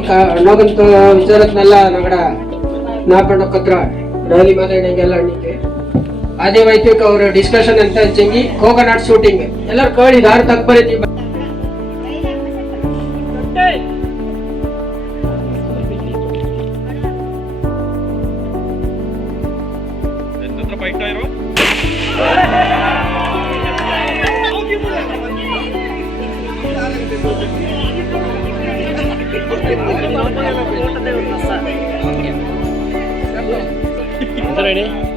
ఇక అన్నోగంత విచారత్నల్ల నగడ ನಾಪಣ್ಣ ಕತ್ರ ಡೈಲಿ ಮಾತಾಡಂಗೆಲ್ಲ ಅಣ್ಣಿಕೆ ಅದೇ ವೈದ್ಯಕ್ಕೆ ಅವ್ರ ಡಿಸ್ಕಷನ್ ಅಂತ ಹಚ್ಚಂಗಿ ಕೋಕೋನಟ್ ಶೂಟಿಂಗ್ ಎಲ್ಲರೂ ಕೇಳಿ ದಾರ ತಕ್ಕ ಬರೀತಿ ready?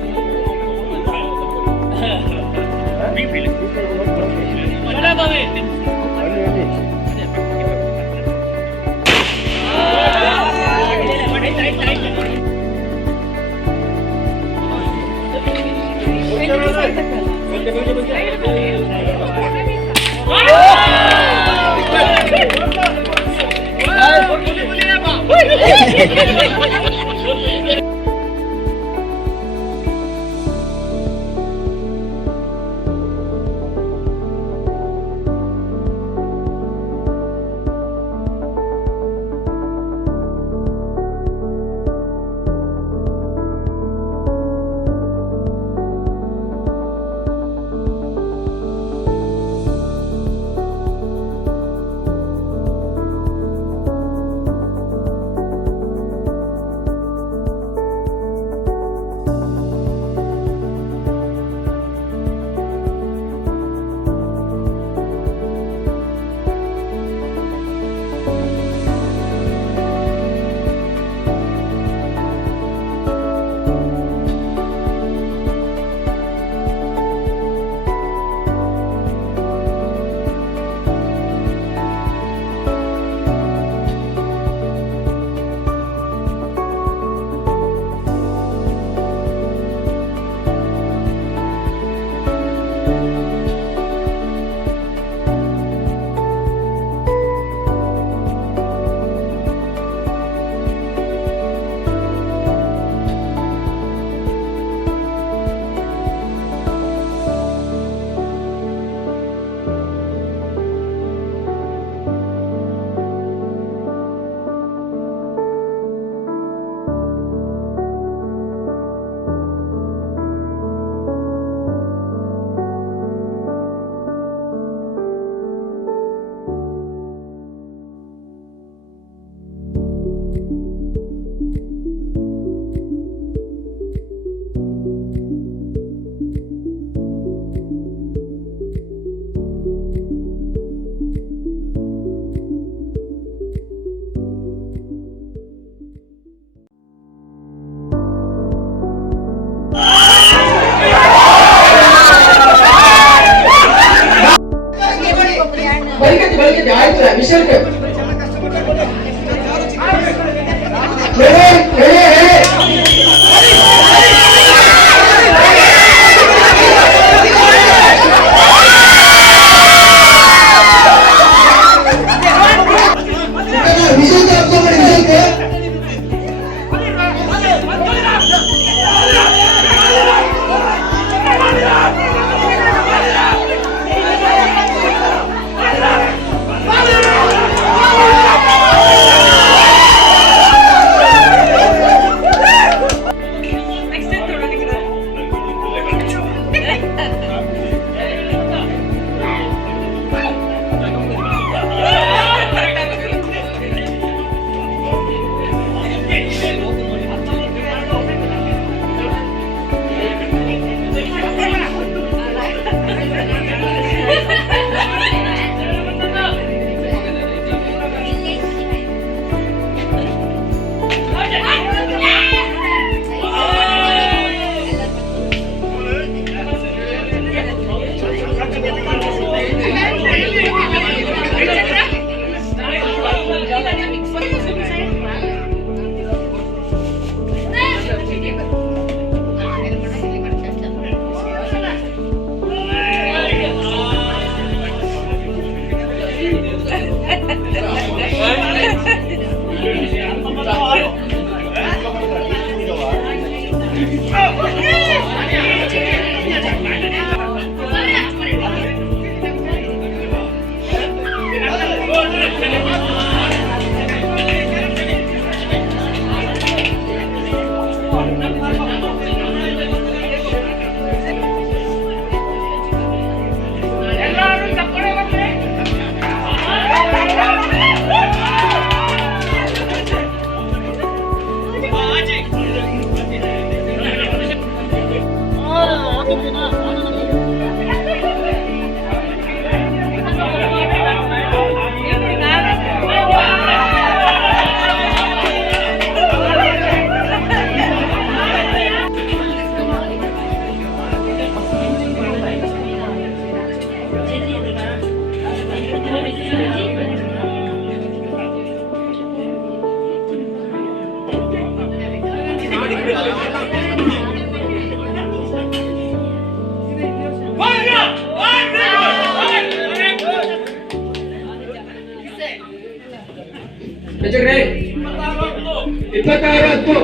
ಮುತ್ತು.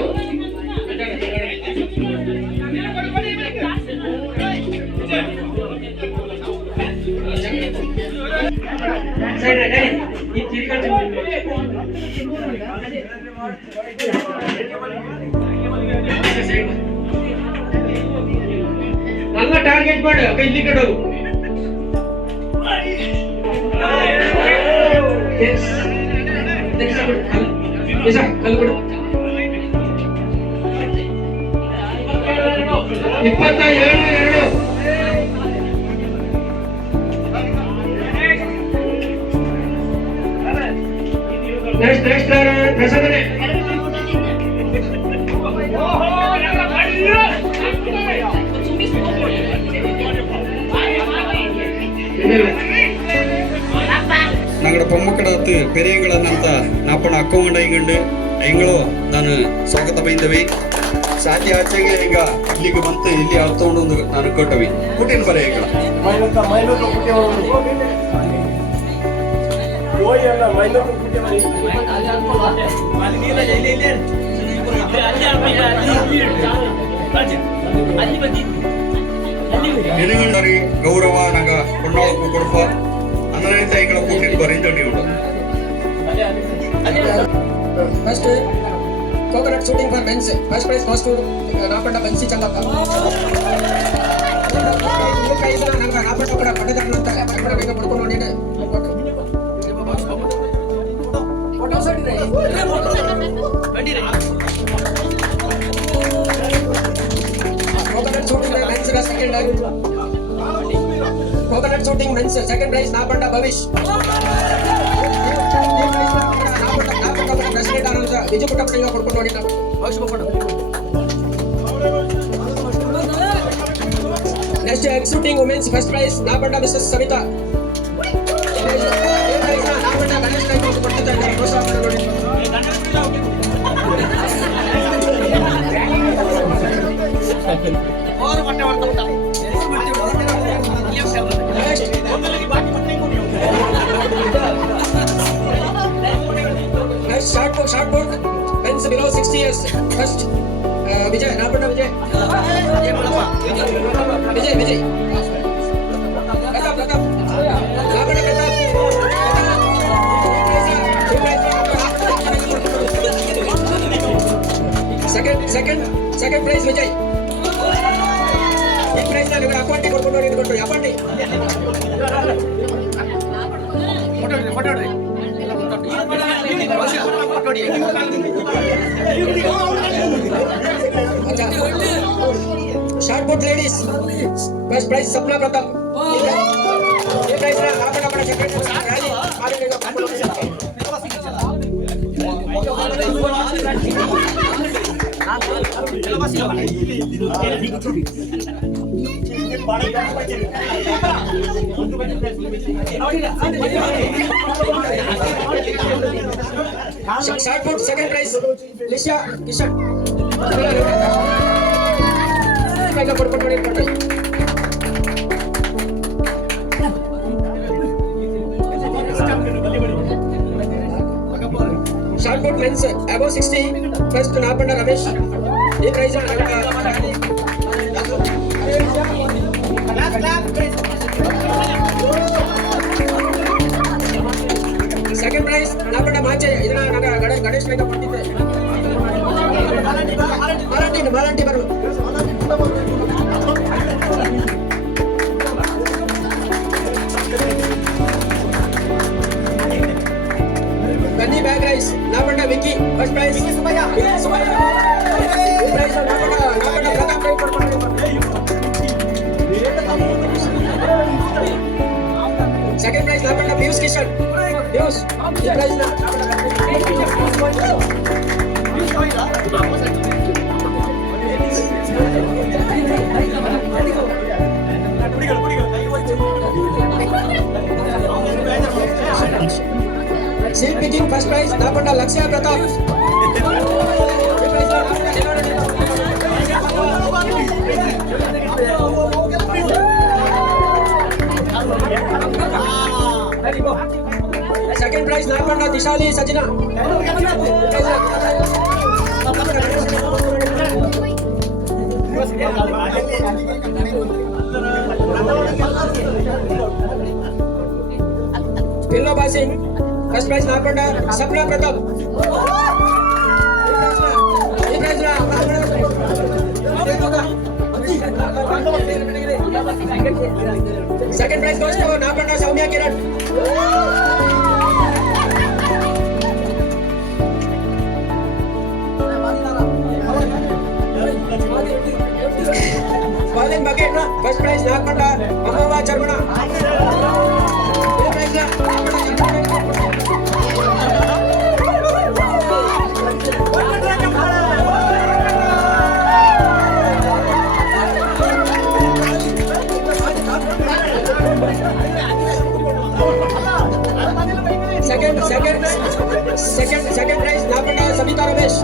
ನನ್ನ ಟಾರ್ಗೆಟ್ ಮಾಡಿ ಇಲ್ಲಿ ಕಡೋದು. ಕಲ್ಬಿಡು 27-2. ನೆಕ್ಸ್ಟ್ ಪ್ರಸಾದನೆ. ഞങ്ങളുടെ പൊമ്മക്കടത്ത് പെരിയങ്ങളെന്നಂತ ನಾಪಣ ಅಕ್ಕಗೊಂಡ ಹೆಂಗಳು ನಾನು ಸ್ವಾಗತ ಬೈಂದವಿ ಸಾಧ್ಯ ಆಚೆಗೆ ಈಗ ಇಲ್ಲಿಗೆ ಬಂತು ಇಲ್ಲಿ ಅಳ್ತೊಂಡು ನಾನು ಕೊಟ್ಟವಿ ಕುಟಿನ ಬರ ಹೆಂಗಳ ಹೆಣಗಂಡರಿ ಗೌರವ ನಂಗ ಕೊಂಡಾಳಕ್ಕೂ ಕೊಡಪ ಅನ್ನರಿಂದ ಹೆಂಗಳ ಕೂಟಿನ ಬರಿಂದ ನೀವು First, coconut shooting for men's. First prize goes to Napanda Bansi Changappa. New prize na nanga Napanda kora ಪಡೆದರಂತ ಯಾಕಂದ್ರೆ ಬೇಗ ಪಡ್ಕೊಂಡು ನೋಡಿದೆ. ಫೋಟೋ ಸೆಟ್ ಇದೆ. ಬಂದಿರಿ. Coconut shooting men's ga second. Coconut shooting men's second prize Napanda Bhavish. President Ananda Vijaya ಪುಟ್ಟಪ್ಪನಿಗೆ ಕೊಡ್ಕೊಂಡು ನೋಡಿ ನಾವು next executing women's first prize Napanda Mrs Savita. Napanda Ganesh Naik ಕೊಡ್ತಾ ಇದ್ದಾರೆ ಪ್ರೋತ್ಸಾಹ ಮಾಡಿ ನೋಡಿ. Short board men's below 60 years. First, Vijay, Napanda Vijay. Vijay. Pratap. Napanda Pratap. Second prize Vijay. This prize na nagara appointee ಕೊಡ್ಕೊಂಡು appointee. Photo. Short board ladies. First prize Sapna Pratap. ये price ना अपना second rally आगे लेगा. Short put second prize Lisha Kishan. Kaga ಪಡ್ಕೊಂಡು ನೋಡಿ. Short put men's above 60 first Napanda Ramesh. ये prize second prize Napanda Mache ಇದನ್ನ ನನಗೆ ಗಣೇಶ್ ನಾಯ್ಕ ಕೊಟ್ಟಿದ್ದೆ. ಮಾಲಾಂಟಿ ಬರು. Gunny bag race Napanda Vicky first prize. Sumayya prize Napanda Pratap ಕೈ ಕೊಡ್ಕೊಂಡು. Second prize Napanda Piyush Kishan. पीयूष ये प्राइज ना seat picking first prize Napanda Lakshya Pratap. Second prize Napanda Dishali Sajana. First prize Napanda Sapna Pratap. Second prize goes to Napanda Soumya Kiran. Bowling bucket, first prize Napanda Amava Charmana. Second prize Napanda Sabita Ramesh.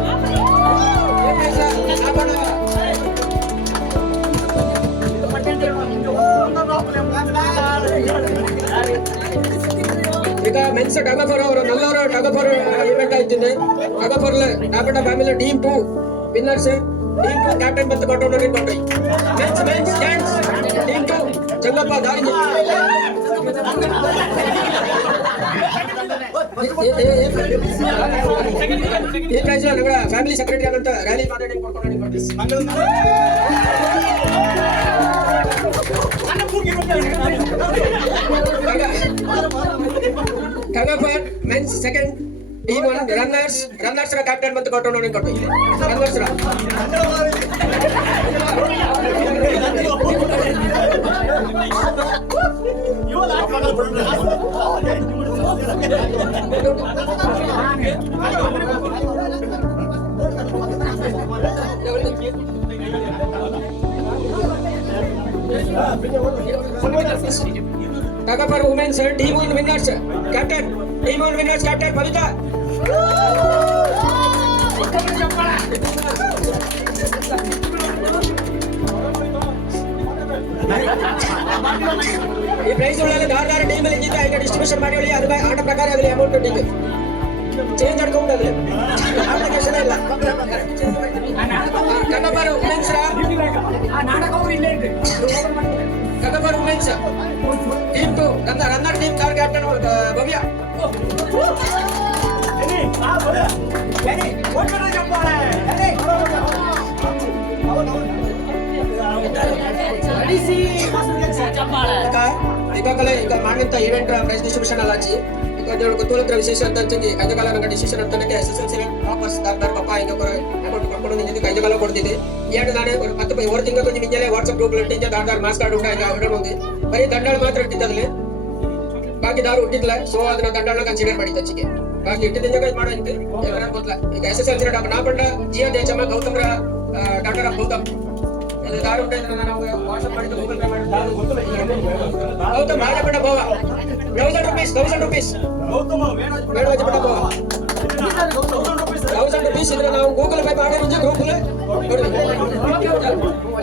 ಈಗ men's tug of war ಅವರು Nallur tug of war event ಆಯ್ತಿದೆ. Tug of war Napanda family team 2 winners. Team 2 captain ಬಂದು ಕೊಟ್ಟೋಣ ನಿಂತ್ಕೊಂಡ್ರಿ. Men's dance team 2 Changappa ದಾರಿನಿ. ಈ prize ನಮ್ಮ family secretary ಅಂತ ರ್ಯಾಲಿ ಮಾತಾಡಿ ಕೊಡ್ಕೊಂಡು ನಿಂತ್ಕೊಂಡ್ರಿ. Tug of war men's second team 1 runners captain ಬಂದು ಕೊಟ್ಟೋಣ ನಿಂತ್ಕೊಂಡ್ರಿ. Runners Tagapar women's team 1 winners captain Pavita. ಈ ಪ್ರೈಸ್ ಒಳಗೆ ಧಾರವಾಡ ಟೀಮ್ ಅಲ್ಲಿ ಇದ್ದಿದ್ದ ಈಗ ಡಿಸ್ಟ್ರಿಬ್ಯೂಷನ್ ಮಾಡಿ ಹೇಳಿ ಅದು ಆಟ ಪ್ರಕಾರ ಆಗಲಿ ಅಮೌಂಟ್ ಉಂಟು ಚೇಂಜ್ ಮಾಡ್ಕೊಂಡ್ರೆ ಅಪ್ಲಿಕೇಶನ್ ಇಲ್ಲ. ಕಗಬರ್ ವುಮೆನ್ಸ್ ಟೀಮ್ 2 ರನ್ನರ್ ಟೀಮ್ ಕಾರ ಕ್ಯಾಪ್ಟನ್ ಭವ್ಯ. ಈಗ ಮಾಡಿದಂತ ಇವೆಂಟ್ ಪ್ರೈಸ್ ಡಿಸ್ಟ್ರಿಬ್ಯೂಷನ್ ಅಲ್ಲ ಆಚಿ ಈಗ ಗೊತ್ತುಲತ್ರ ವಿಶೇಷ ಅಂತ ಹಂಚಿ ಕೈದಕಾಲ ನಂಗೆ ಡಿಸಿಷನ್ ಅಂತ SSLC ವಾಪಸ್ ದಾರ್ ಪಪ್ಪ ಹಿಂಗ ಅಮೌಂಟ್ ಕೊಟ್ಕೊಂಡು ನಿಂಗೆ ಕೈದಕಾಲ ಕೊಡ್ತಿದ್ದೆ. ಎರಡು ನಾನೇ ಮತ್ತೆ ಒಂದು ತಿಂಗಳು ನಿಂಗೆ ವಾಟ್ಸ್ಆಪ್ ಗ್ರೂಪ್ ಇಟ್ಟಿದ್ದೆ ದಾರ್ ಮಾಸ್ ಕಾರ್ಡ್ ಉಂಟಾ ಈಗ ಹೊರಡೋದು ಬರೀ ದಂಡಾಳ ಮಾತ್ರ ಇಟ್ಟಿದ್ದಲ್ಲಿ ಬಾಕಿ ದಾರು ಹುಟ್ಟಿದ್ಲ. ಸೊ ಅದನ್ನ ದಂಡಾಳ ಕನ್ಸಿಡರ್ ಮಾಡಿದ್ದ ಹಚ್ಚಿಗೆ ಬಾಕಿ ಇಟ್ಟಿದ್ದ ಮಾಡೋ ಗೊತ್ತಲ್ಲ. ಈಗ SSLC ನಾಪಂಡ ಜಿಯಾ ದೇಶಮ್ಮ ಗೌತಮ್ರ ಡಾಕ್ಟರ್ ಆಫ್ ಗೌತಮ್ ದಾರು ಉಂಟಾ ನಾವು ವಾಟ್ಸ್ಆಪ್ ಮಾಡಿದ್ದು ಗೂಗಲ್ ಪೇ ಮಾಡಿದ್ದು ಗೌತಮ್ ರಾಜಪಟ್ಟ ಗೋವಾ 1000 rupees ಬೇಡವಾಜಪಟ್ಟ ಗೋವಾ 1000 rupees ಇದ್ರೆ ನಾವು ಗೂಗಲ್ ಪೇ ಮಾಡಿ ಮುಂಚೆ ಗ್ರೂಪ್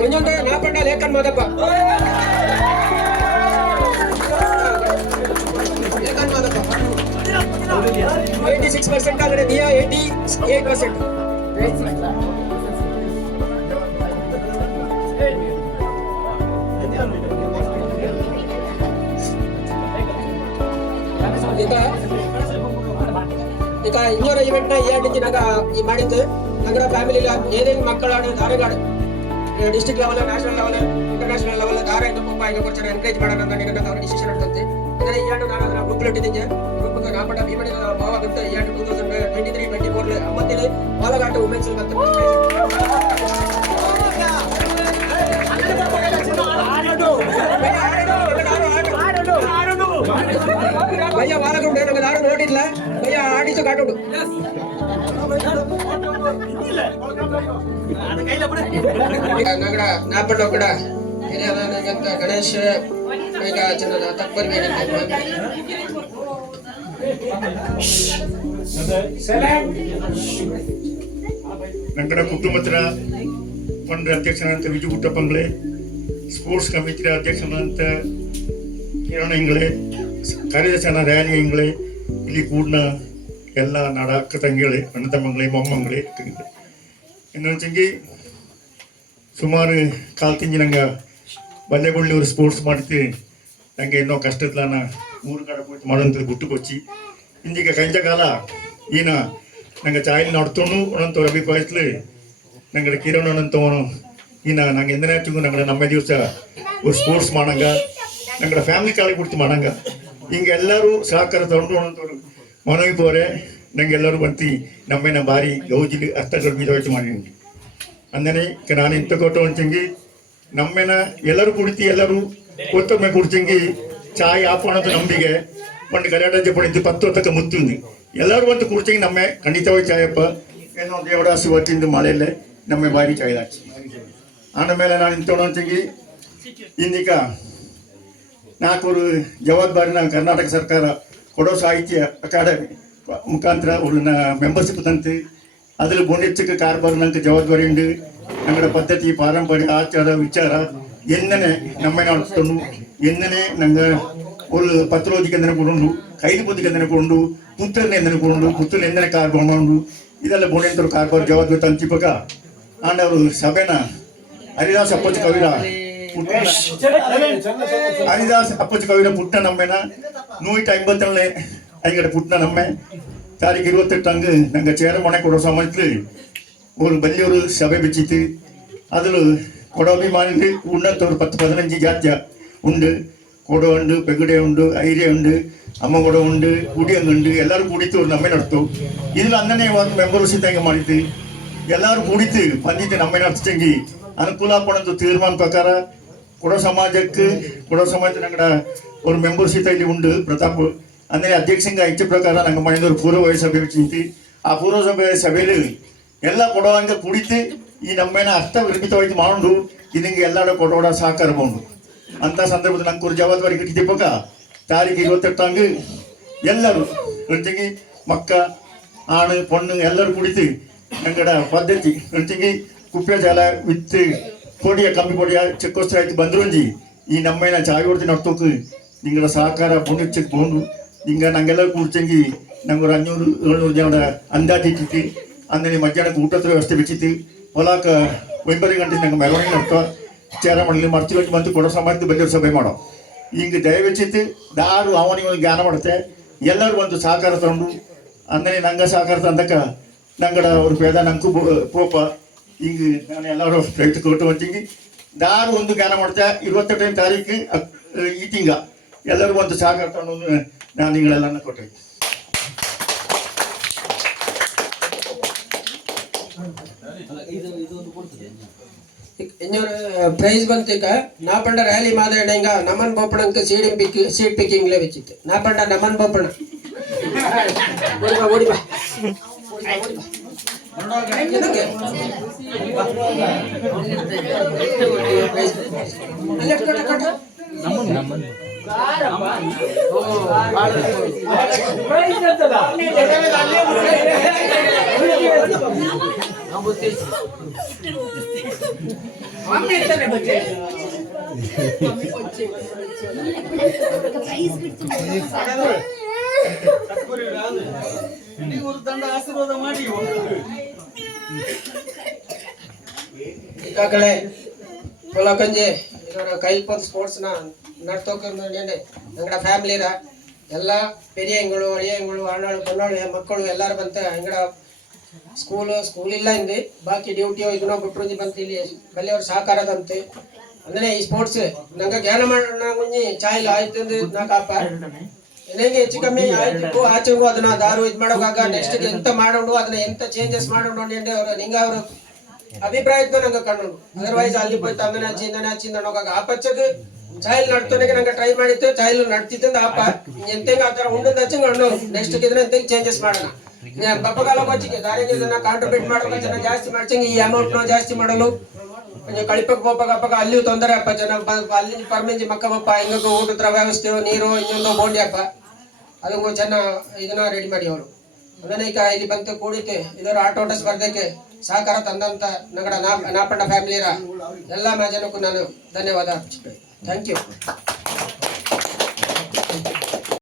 ಇನ್ನೊಂದು ನಾಪಂಡ ಲೇಖನ್ ಮಾದಪ್ಪ 86% ಆದರೆ ದಿಯಾ 88%. ಈಗ ಇನ್ನೂರ ಇವೆಂಟ್ ನ ಈ ಮಾಡಿದ್ದು ನಗರ ಫ್ಯಾಮಿಲಿ ಏನೇನು ಮಕ್ಕಳ ಧಾರೆಗಾಡು district level national level international level ಧಾರೆ ಪಪ್ಪ ಈಗ ಕೊಡ್ತಾರೆ ಎನ್ಕರೇಜ್ ಮಾಡೋಣ ಅಂತ ಅವ್ರ ಡಿಸಿಷನ್ ಇರ್ತಂತೆ. ಇದರ ಈ ನಾನು ಗ್ರೂಪ್ ಇಟ್ಟಿದ್ದೆ ಗ್ರೂಪ್ ನಾಪಟ ಭೀಮಡಿ ಭಾವ ಅಂತ 2023-24 ಅಮ್ಮತ್ತಿಲೆ ಬಾಲಘಾಟ ವುಮೆನ್ಸ್ ಬಂತು. ಭಯ್ಯ ಬಾಲಗುಂಡೆ ನಮಗೆ ದಾರು ನೋಡಿಲ್ಲ ಭಯ್ಯ ಆಡಿಸು ಕಾಟುಂಡು ನಗಡ ನಾಪಟ ಕೂಡ ಹಿರಿಯದಂತ ಗಣೇಶ್ ಈಗ ಜನರ ತಪ್ಪರ್ಗೆ ನಂಗಡ ಕುಟುಂಬದ ಫಂಡ್ ಅಧ್ಯಕ್ಷರಂತ ವಿಜು ಗುಟ್ಟಪ್ಪಂಗಳೇ, ಸ್ಪೋರ್ಟ್ಸ್ ಕಮಿಟಿ ಅಧ್ಯಕ್ಷರಂತ ಕಿರಣ ಇಂಗಳೇ, ಕಾರ್ಯದರ್ಶನ ರ್ಯಾಲಿ ಇಂಗಳೇ, ಇಲ್ಲಿ ಕೂಡಿನ ಎಲ್ಲ ನಾಡ ಅಕ್ಕ ತಂಗಿಗಳೇ, ಅಣ್ಣ ತಮ್ಮಗಳೇ, ಮೊಮ್ಮಗಳೇ, ಇನ್ನೊಂದು ಸುಮಾರು ಕಾಲು ತಿಂಗಿ ನಂಗೆ ಬಲ್ಲೆಗೊಳ್ಳಿ ಸ್ಪೋರ್ಟ್ಸ್ ಮಾಡ್ತೀವಿ. ನಂಗೆ ಇನ್ನೂ ಕಷ್ಟದ ನಾನು 3 ಕಡೆ ಹೋಗಿ ಮಾಡೋಂಥದ್ದು ಗುಟ್ಟುಕೊಚ್ಚಿ ఇందుక కంచకాల ఈయన ನಂಗೆ ಚಾಯಿಲ್ ನಡ್ತೋನು ಅನ್ನಂತ ಅಭಿಪ್ರಾಯತ್ಲು ನಂಗೆ ಕಿರಣ್ ಅನ್ನಂತವನು ಈನ ನಂಗೆ ಎಂದನೇ ಹಚ್ಚು ನಂಗೆ ನಮ್ಮ ದಿವಸ ಸ್ಪೋರ್ಟ್ಸ್ ಮಾಡಂಗ ನಂಗೆ ಫ್ಯಾಮಿಲಿ ಕಾಲಿಗೆ ಬಿಡ್ತು ಮಾಡಂಗ ಹಿಂಗೆ ಎಲ್ಲರೂ ಸಹಕಾರ ತಗೊಂಡು ಅನ್ನಂತವ್ರು ಮನವಿ ಪೋರೆ ನಂಗೆ ಎಲ್ಲರೂ ಬಂತು ನಮ್ಮೇನ ಭಾರಿ ಗೌಜಿಲಿ ಅರ್ಥ ಗರ್ಭಿತವಾಯ್ತು ಮಾಡಿ ಅಂದನೆ ನಾನು ಇಂಥ ಕೊಟ್ಟು ಅಂಚಂಗಿ ನಮ್ಮೇನ ಎಲ್ಲರೂ ಕುಡಿತಿ ಎಲ್ಲರೂ ಒತ್ತೊಮ್ಮೆ ಕುಡ್ಚಂಗಿ ಚಾಯ್ ಆಪಣದ ನಂಬಿಗೆ ಪಂಡು ಕಲ್ಯಾಣ ಪಡಿದ್ದು 10 ಹೊತ್ತಕ್ಕೆ ಮುತ್ತುಂದು ಎಲ್ಲರೂ ಬಂತು ಕುಡ್ಚಂಗಿ ನಮ್ಮೆ ಖಂಡಿತವಾಗಿ ಚಾಯಪ್ಪ ಏನೋ ದೇವರ ಆಶೀರ್ವಾದದಿಂದ ಮಳೆಯಲ್ಲೇ ನಮ್ಮೆ ಭಾರಿ ಚಾಯ್ ಹಾಕಿ ಆಮೇಲೆ ನಾನು ಇಂಥವನು ಅಂಚಂಗಿ ಇಂದಿಕ 4 ಜವಾಬ್ದಾರಿನ ಕರ್ನಾಟಕ ಸರ್ಕಾರ ಕೊಡೋ ಸಾಹಿತ್ಯ ಅಕಾಡೆಮಿ ಮುಖಾಂತರ ಅವ್ರನ್ನ ಮೆಂಬರ್ಶಿಪ್ ತಂತು അതിൽ ബോണിച്ചക്ക് ಕಾರ್ಬಾರ್ ನಂಗೆ ಜವಾಬ್ದಾರಿ ഉണ്ട് ഞങ്ങളുടെ പദ്ധതി പാരമ്പര്യ ആചാര വിചാര എങ്ങനെ നമ്മെ നടത്തുന്നു എങ്ങനെ ഞങ്ങൾ ഒരു പത്രോജിക്ക് എന്തിനെ കൊണ്ടു കൈದು ಬುದ್ಧಿಗೆ എന്തിനെ കൊണ്ടു ಪುತ್ರನ എന്തിനെ കൊണ്ടു ಪುತ್ರನ എന്തിനെ ಕಾರ್ಬಾರ್ ಮಾಡು ಇದೆಲ್ಲ ಬೋಣಿಂತರು ಕಾರ್ಬಾರ್ ಜವಾಬ್ದಾರಿ ತಂಚಿಪಕ ಆಂಡ ಅವರು ಸಭೆನ ಹರಿದಾಸ್ ಅಪ್ಪಚ್ಚ ಕವಿರ ಹರಿದಾಸ್ ಅಪ್ಪಚ್ಚ ಕವಿರ ಪುಟ್ಟ ನಮ್ಮೆನ 157 ಐಗಡೆ ಪುಟ್ಟ ನಮ್ಮೆ ತಾರೀಕು 28 ನಂಗೆ ചേരമണെ ಕೊಡೋ ಸಮಯത്തിൽ ഒരു വലിയൊരു സഭ വെച്ചിട്ട് അതിൽ കൊടാഭിമാനിൽ ഉണ്ണത്തൊരു 10-15 ജാത്യ ഉണ്ട് കൊട ഉണ്ട് പെഗുടെ ഉണ്ട് ഐര്യ ഉണ്ട് ಅಮ್ಮ ಕೂಡ ഉണ്ട് ಕುಡಿಯಂಗುಂಡು ಎಲ್ಲರೂ ಕುಡಿತು ಅವ್ರು ನಮ್ಮೆ ನಡ್ತು ಇದ್ರಲ್ಲಿ ಅನ್ನನೇ ಒಂದು ಮೆಂಬರ್ಶಿಪ್ ಹೆಂಗೆ ಮಾಡಿತ್ತು ಎಲ್ಲರೂ ಕುಡಿತು ಬಂದಿತ್ತು ನಮ್ಮೆ ನಡ್ಸಂಗಿ ಅನುಕೂಲ ಪಡೋದು ತೀರ್ಮಾನ ಪ್ರಕಾರ ಕೊಡೋ ಸಮಾಜ ನಂಗಡ ஒரு மெம்பர்ஷிப் ಇಲ್ಲಿ ಉಂಡು ಪ್ರತಾಪ್ ಅಂದರೆ ಅಧ್ಯಕ್ಷಂಗೆ ಇಚ್ಛೆ ಪ್ರಕಾರ ನಂಗೆ ಮಾಡಿದ ஒரு ಪೂರ್ವ ಸಭೆ வெச்சிட்டு ಆ ಪೂರ್ವ ಸಭೆಯಲ್ಲಿ ಎಲ್ಲ ಕೊಡುವಂಗೆ ಕುಡಿತು ಈ ನಮ್ಮೇನ ಅರ್ಥ ವಿರ್ಮಿತವಾಗಿ ಮಾಡು ಇದಂಗೆ ಎಲ್ಲಾಡ ಕೊಡೋಡ ಸಹಕಾರ ಬಂದು ಅಂತ ಸಂದರ್ಭದಲ್ಲಿ ನಂಗೆ ಒಂದು ಜವಾಬ್ದಾರಿ ಕಿಟ್ಟಿದ್ದಪ್ಪ ತಾರೀಕು 28 ಎಲ್ಲರೂ ಹೇಳ್ತಿಂಗಿ ಮಕ್ಕ ಆಣು ಪೊಣ್ಣು ಎಲ್ಲರೂ ಕುಡಿತು ನಂಗಡ ಪದ್ಧತಿ ಹೇಳ್ತಿಂಗಿ ಕುಪ್ಪೆ ಜಾಲ ವಿತ್ ಪೊಡಿಯ ಕಮ್ಮಿ ಪೊಡಿಯ ಚೆಕ್ಕೋಸ್ಕರ ಆಯ್ತು ಬಂದ್ರಂಜಿ ಈ ನಮ್ಮೇನ ಚಾವಿ ಹೊಡ್ತಿ ನಡ್ತೋಕು ನಿಂಗಳ ಸಹಕಾರ ಪೊಣ್ಣಿಚ್ಚಕ್ಕೆ ಬಂದು ಹಿಂಗೆ ನಂಗೆಲ್ಲರೂ ಕುಡ್ಚಂಗಿ ನಂಗೆ ஒரு 500-700 ಜನ ಅಂದಾಜು ಇಟ್ಟಿತ್ತು ಅಂದರೆ ಮಧ್ಯಾಹ್ನಕ್ಕೆ ಊಟದ ವ್ಯವಸ್ಥೆ ಬೆಚ್ಚಿತ್ತು ಹೊಲಾಕ 9 ಗಂಟೆ ನಂಗೆ ಮೆರವಣಿಗೆ ನಡ್ತೋ ಚೇರ ಮಾಡಲಿ ಮರ್ಚಿ ಗಂಟೆ ಬಂತು ಕೊಡೋ ಸಮಾಜದ ಬಂದಿರೋ ಸಭೆ ಮಾಡೋ ಹಿಂಗೆ ದಯ ಬೆಚ್ಚಿತ್ತು ದಾರು ಅವನಿಗೆ ಒಂದು ಜ್ಞಾನ ಮಾಡುತ್ತೆ ಎಲ್ಲರೂ ಒಂದು ಸಹಕಾರ ತಗೊಂಡು ಅಂದರೆ ನಂಗೆ ಸಹಕಾರ ತಂದಕ್ಕ ನಂಗಡ ಅವ್ರ ಪೇದ ನಂಗೂ ಪೋಪ ಹಿಂಗೆ ನಾನು ಎಲ್ಲರೂ ಪ್ರಯತ್ನ ಕೊಟ್ಟು ಬಂತಿಂಗಿ ದಾರು ಒಂದು ಜ್ಞಾನ ಮಾಡುತ್ತೆ 28ನೇ ತಾರೀಕು ಈ ತಿಂಗ ಎಲ್ಲರೂ ಒಂದು ಸಹಕಾರ ತಗೊಂಡು ನಾನು ನಿಗಳೆಲ್ಲ ಕೊಟ್ಟೆ ಇನ್ನೊಂದು ಪ್ರೈಸ್ ಬಂತೀಗ ನಾಪಂಡ ರ್ಯಾಲಿ ಮಾತಾಡಿಂಗ ನಮನ್ ಬೋಪಣಂಕ ಸೀಟ್ ಪಿಕ್ಕಿಂಗ್ಲೇ വെച്ചിട്ട് ನಾಪಂಡ ನಮನ್ ಬೋಪಣ ಓಡಿ ಬಾ ಈಗಾಗಲೇ ಕೊಲಕಂಜೆ ಇದರ ಕೈಲ್ಪಂದ್ ಸ್ಪೋರ್ಟ್ಸ್ ನ ನಡ್ತೋಕೊಂಡು ಎಂಗಡ ಫ್ಯಾಮಿಲಿರ ಎಲ್ಲ ಪೆರಿಯಂಗಳು ಅಳಿಯಂಗಳು ಅಣ್ಣಗಳು ಪೊನ್ನಾಳು ಮಕ್ಕಳು ಎಲ್ಲರೂ ಬಂತ ಎಂಗಡ ಸ್ಕೂಲ್ ಇಲ್ಲ ಇಂದು ಬಾಕಿ ಡ್ಯೂಟಿ ಇದನ್ನೋ ಬಿಟ್ಟರು ಬಂತು ಇಲ್ಲಿ ಕಲಿಯವ್ರ ಸಹಕಾರದಂತೆ ಅಂದ್ರೆ ಈ ಸ್ಪೋರ್ಟ್ಸ್ ನಂಗೆ ಜ್ಞಾನ ಮಾಡೋಣ ಮುಂಜಿ ಚಾಯ್ಲ್ ಆಯ್ತು ನಾ ಕಾಪ ನನಗೆ ಹೆಚ್ಚು ಕಮ್ಮಿ ಆಯ್ತು ಆಚೆಗೂ ಅದನ್ನ ದಾರು ಇದು ಮಾಡೋವಾಗ ನೆಕ್ಸ್ಟ್ ಎಂತ ಮಾಡೋಣ ಅದನ್ನ ಎಂತ ಚೇಂಜಸ್ ಮಾಡೋಣ ಅವ್ರು ನಿಂಗ ಅವರು ಅಭಿಪ್ರಾಯ ನಂಗೆ ಕಂಡು ಅದರ್ವೈಸ್ ಅಲ್ಲಿ ಹೋಯ್ತು ಅಂದನೆ ಹಚ್ಚಿಂದ ನೋಗಾಗ ಆ ಪಚ್ಚಕ್ಕೆ ಚಾಯ್ಲ್ ನಡ್ತೋನೆಗೆ ನಂಗೆ ಟ್ರೈ ಮಾಡಿತ್ತು ಚಾಯ್ಲ್ ನಡ್ತಿದ್ದ ಆಪ ಎಂತೆಂಗ ಆತರ ಉಂಡದ ಹಚ್ಚಂಗ ಅಣ್ಣು ನೆಕ್ಸ್ಟ್ ಇದ್ರೆ ಎಂತೆಂಗ್ ಚೇಂಜಸ್ ಮಾಡೋಣ ಬಪ್ಪಗಾಲ ಬಚ್ಚಿಗೆ ದಾರಿಗೆ ಇದನ್ನ ಕಾಂಟ್ರಿಬ್ಯೂಟ್ ಮಾಡೋಕೆ ಜನ ಜಾಸ್ತಿ ಮಾಡ್ಸಂಗೆ ಈ ಅಮೌಂಟ್ ನ ಜಾಸ್ತಿ ಮಾಡಲು ಕಳಿಪಕ್ ಬೋಪಗಪ್ಪಗ ಅಲ್ಲಿ ತೊಂದರೆ ಅಪ್ಪ ಜನ ಅಲ್ಲಿ ಪರ್ಮೆಂಜಿ ಮಕ್ಕ ಬಪ್ಪ ಹಿಂಗ ಊಟದ ವ್ಯವಸ್ಥೆ ನೀರು ಇನ್ನೊಂದು ಬೋಂಡಿ ಅಪ್ಪ ಅದಕ್ಕೂ ಚೆನ್ನ ಇದನ್ನ ರೆಡಿ ಮಾಡಿ ಅವರು ಅದನ್ನ ಈಗ ಇಲ್ಲಿ ಬಂತು ಕೂಡಿತೆ ಇದರ ಆಟೋಟ ಸ್ಪರ್ಧೆಗೆ ಸಹಕಾರ ತಂದಂತ ನಗಡ ನಾಪಣ್ಣ ಫ್ಯಾಮಿಲಿರ ಎಲ್ಲ ಜನಕ್ಕೂ ನಾನು ಧನ್ಯವಾದ ಥ್ಯಾಂಕ್ ಯು